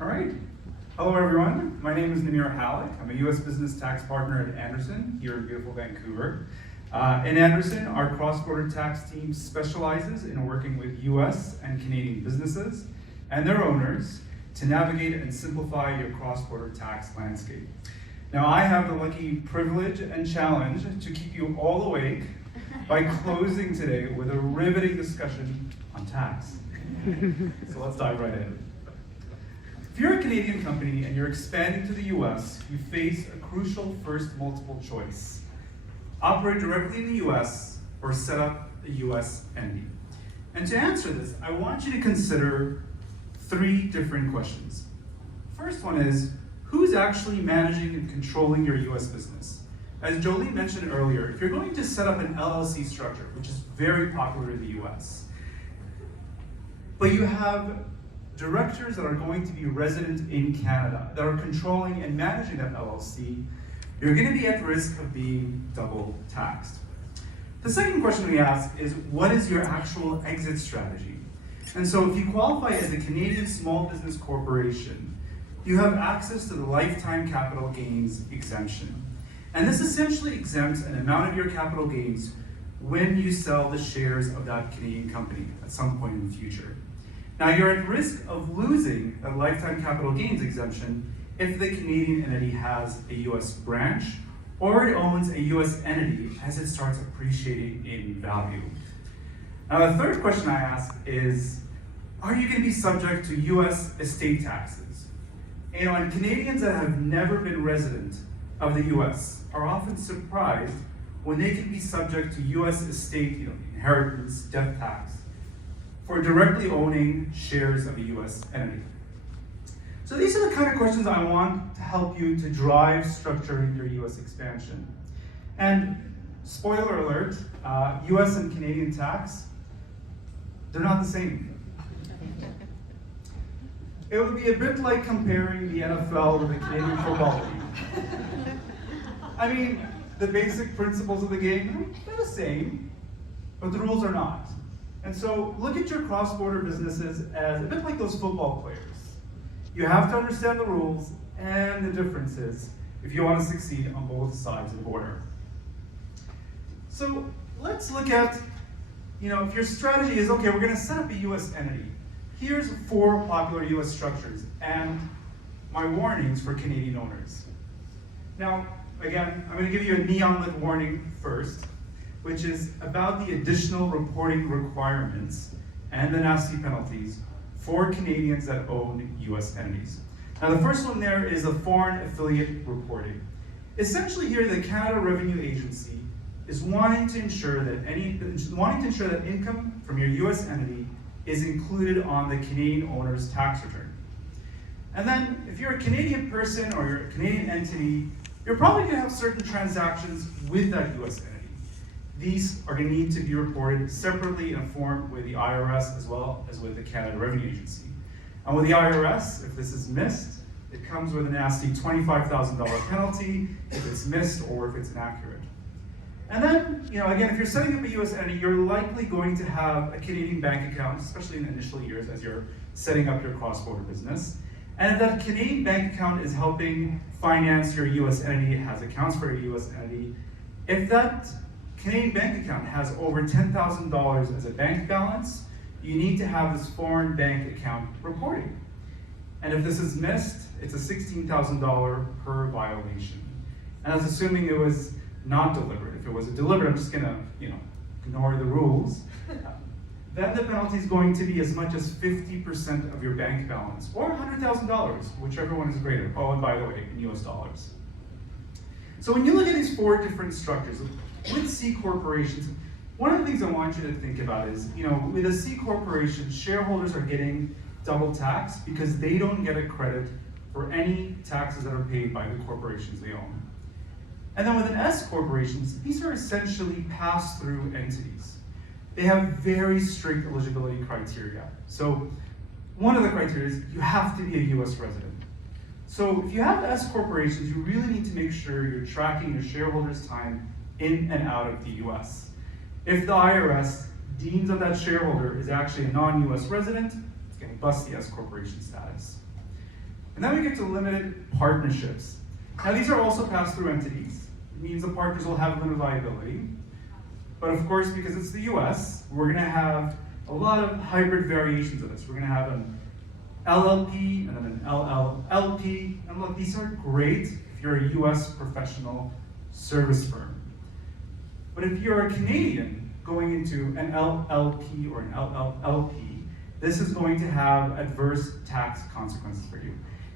All right. Hello, everyone. My name is Namir Hallak. I'm a U.S. business tax partner at Anderson here in beautiful Vancouver. In Anderson, our cross-border tax team specializes in working with U.S. and Canadian businesses and their owners to navigate and simplify your cross-border tax landscape. Now, I have the lucky privilege and challenge to keep you all awake by closing today with a riveting discussion on tax. So let's dive right in. If you're a Canadian company and you're expanding to the US, you face a crucial first multiple choice. Operate directly in the US or set up a US entity. And to answer this, I want you to consider three different questions. First one is, who's actually managing and controlling your US business? As Jolie mentioned earlier, if you're going to set up an LLC structure, which is very popular in the US, but you have directors that are going to be resident in Canada that are controlling and managing that LLC, you're going to be at risk of being double taxed. The second question we ask is, what is your actual exit strategy? And so if you qualify as a Canadian small business corporation, you have access to the lifetime capital gains exemption. And this essentially exempts an amount of your capital gains when you sell the shares of that Canadian company at some point in the future. Now, you're at risk of losing a lifetime capital gains exemption if the Canadian entity has a US branch or it owns a US entity as it starts appreciating in value. Now, the third question I ask is, are you going to be subject to US estate taxes? And Canadians that have never been resident of the US are often surprised when they can be subject to US estate, inheritance, death tax, for directly owning shares of a US entity. So these are the kind of questions I want to help you to drive structuring your US expansion. And spoiler alert, US and Canadian tax, they're not the same. It would be a bit like comparing the NFL with the Canadian Football League. I mean, the basic principles of the game, they're the same, but the rules are not. And so look at your cross-border businesses as a bit like those football players. You have to understand the rules and the differences if you want to succeed on both sides of the border. So let's look at, if your strategy is, okay, we're going to set up a US entity. Here's 4 popular US structures and my warnings for Canadian owners. Now, again, I'm going to give you a neon-lit warning first, which is about the additional reporting requirements and the nasty penalties for Canadians that own US entities. Now, the first one there is a foreign affiliate reporting. Essentially here, the Canada Revenue Agency is wanting to ensure that income from your US entity is included on the Canadian owner's tax return. And then if you're a Canadian person or you're a Canadian entity, you're probably going to have certain transactions with that US entity. These are going to need to be reported separately in a form with the IRS as well as with the Canada Revenue Agency. And with the IRS, if this is missed, it comes with a nasty $25,000 penalty if it's missed or if it's inaccurate. And then, again, if you're setting up a US entity, you're likely going to have a Canadian bank account, especially in the initial years as you're setting up your cross-border business. And if that Canadian bank account is helping finance your US entity, it has accounts for your US entity, if that Canadian bank account has over $10,000 as a bank balance, you need to have this foreign bank account reporting. And if this is missed, it's a $16,000 per violation. And that's assuming it was not deliberate. If it was a deliberate, I'm just gonna, ignore the rules. Then the penalty is going to be as much as 50% of your bank balance, or $100,000, whichever one is greater. Oh, and by the way, in US dollars. So when you look at these 4 different structures, with C corporations, one of the things I want you to think about is, with a C corporation, shareholders are getting double tax because they don't get a credit for any taxes that are paid by the corporations they own. And then with an S corporations, these are essentially pass-through entities. They have very strict eligibility criteria. So one of the criteria is you have to be a US resident. So if you have S corporations, you really need to make sure you're tracking your shareholders' time in and out of the US. If the IRS deems that that shareholder is actually a non-US resident, it's going to bust the S corporation status. And then we get to limited partnerships. Now these are also pass-through entities. It means the partners will have limited liability. But of course, because it's the US, we're gonna have a lot of hybrid variations of this. We're gonna have an LLP and then an LLLP. And look, these are great if you're a US professional service firm. But if you're a Canadian going into an LLP or an LLLP, this is going to have adverse tax consequences for you.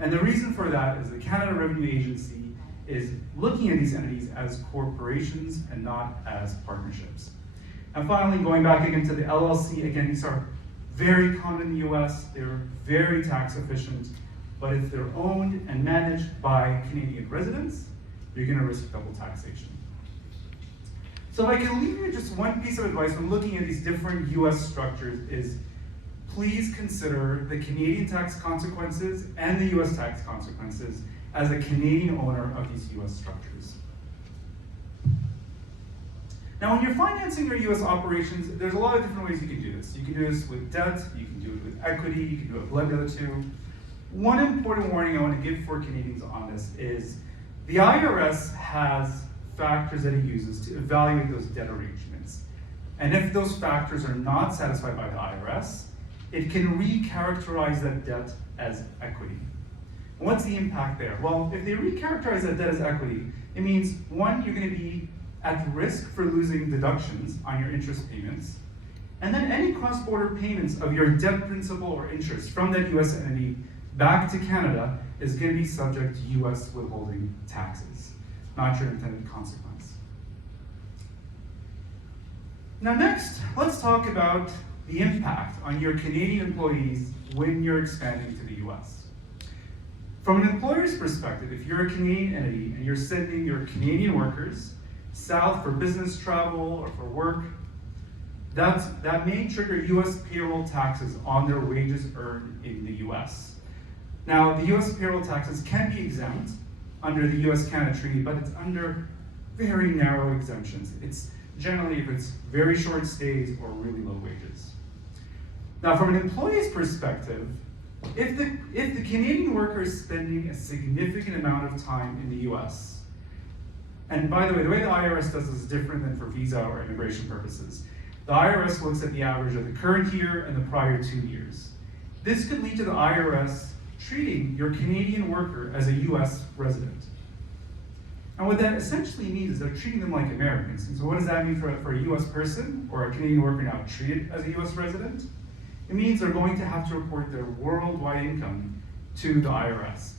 And the reason for that is the Canada Revenue Agency is looking at these entities as corporations and not as partnerships. And finally, going back again to the LLC, again, these are very common in the US, they're very tax efficient, but if they're owned and managed by Canadian residents, you're gonna risk double taxation. So if I can leave you just one piece of advice when looking at these different US structures is, please consider the Canadian tax consequences and the US tax consequences as a Canadian owner of these US structures. Now, when you're financing your US operations, there's a lot of different ways you can do this. You can do this with debt, you can do it with equity, you can do a blend of the two. One important warning I want to give for Canadians on this is the IRS has factors that it uses to evaluate those debt arrangements. And if those factors are not satisfied by the IRS, it can recharacterize that debt as equity. And what's the impact there? Well, if they recharacterize that debt as equity, it means one, you're going to be at risk for losing deductions on your interest payments, and then any cross-border payments of your debt principal or interest from that US entity back to Canada is going to be subject to US withholding taxes, not your intended consequence. Now next, let's talk about the impact on your Canadian employees when you're expanding to the US. From an employer's perspective, if you're a Canadian entity and you're sending your Canadian workers south for business travel or for work, that may trigger US payroll taxes on their wages earned in the US. Now, the US payroll taxes can be exempt under the US-Canada Treaty, but it's under very narrow exemptions. It's generally if it's very short stays or really low wages. Now, from an employee's perspective, if the Canadian worker is spending a significant amount of time in the US, and by the way the IRS does this is different than for visa or immigration purposes. The IRS looks at the average of the current year and the prior 2 years. This could lead to the IRS treating your Canadian worker as a US resident. And what that essentially means is they're treating them like Americans. And so what does that mean for a US person or a Canadian worker now treated as a US resident? It means they're going to have to report their worldwide income to the IRS.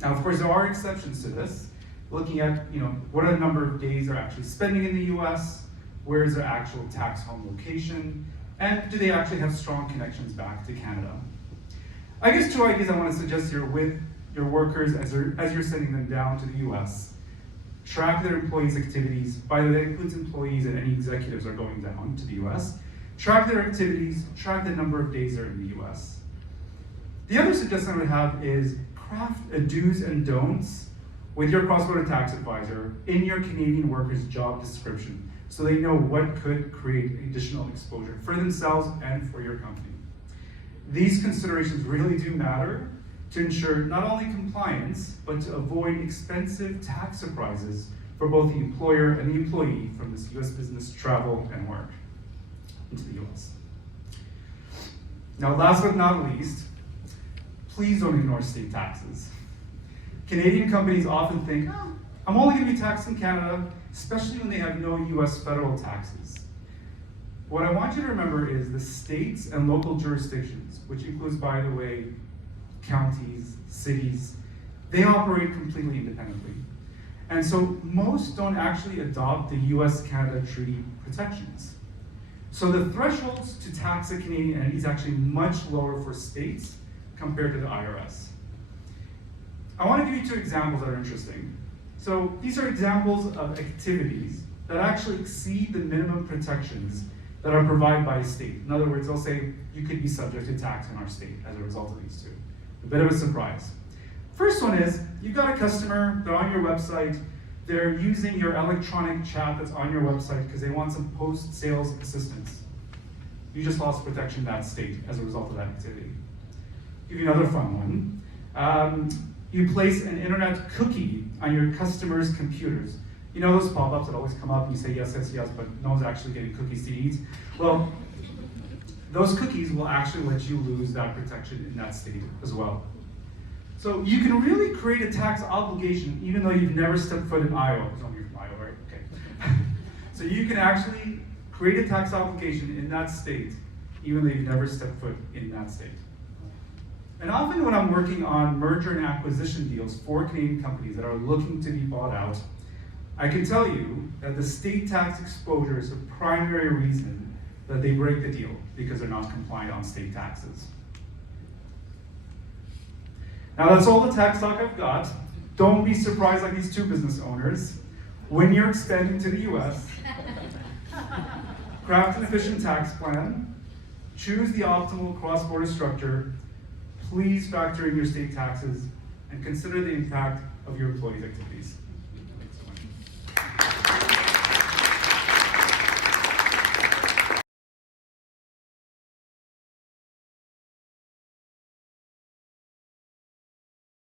Now, of course, there are exceptions to this, looking at what are the number of days they're actually spending in the US, where is their actual tax home location, and do they actually have strong connections back to Canada. I guess 2 ideas I want to suggest here with your workers as you're sending them down to the US. Track their employees' activities. By the way, that includes employees and any executives are going down to the US. Track their activities, track the number of days they're in the US. The other suggestion I would have is craft a do's and don'ts with your cross-border tax advisor in your Canadian workers' job description so they know what could create additional exposure for themselves and for your company. These considerations really do matter to ensure not only compliance, but to avoid expensive tax surprises for both the employer and the employee from this US business travel and work into the US. Now, last but not least, please don't ignore state taxes. Canadian companies often think, I'm only going to be taxed in Canada, especially when they have no US federal taxes. What I want you to remember is the states and local jurisdictions, which includes, by the way, counties, cities, they operate completely independently. And so most don't actually adopt the US-Canada Treaty protections. So the thresholds to tax a Canadian entity is actually much lower for states compared to the IRS. I want to give you 2 examples that are interesting. So these are examples of activities that actually exceed the minimum protections that are provided by a state. In other words, they'll say you could be subject to tax in our state as a result of these 2. A bit of a surprise. First one is, you've got a customer, they're on your website, they're using your electronic chat that's on your website because they want some post-sales assistance. You just lost protection in that state as a result of that activity. Give you another fun one. You place an internet cookie on your customers' computers. You know those pop-ups that always come up and you say yes, yes, yes, but no one's actually getting cookies to eat? Well, those cookies will actually let you lose that protection in that state as well. So you can really create a tax obligation even though you've never stepped foot in Iowa. It's only from Iowa, right? Okay. So you can actually create a tax obligation in that state even though you've never stepped foot in that state. And often when I'm working on merger and acquisition deals for Canadian companies that are looking to be bought out, I can tell you that the state tax exposure is the primary reason that they break the deal, because they're not compliant on state taxes. Now that's all the tax talk I've got. Don't be surprised like these two business owners. When you're expanding to the US, craft an efficient tax plan, choose the optimal cross-border structure, please factor in your state taxes, and consider the impact of your employees' activities.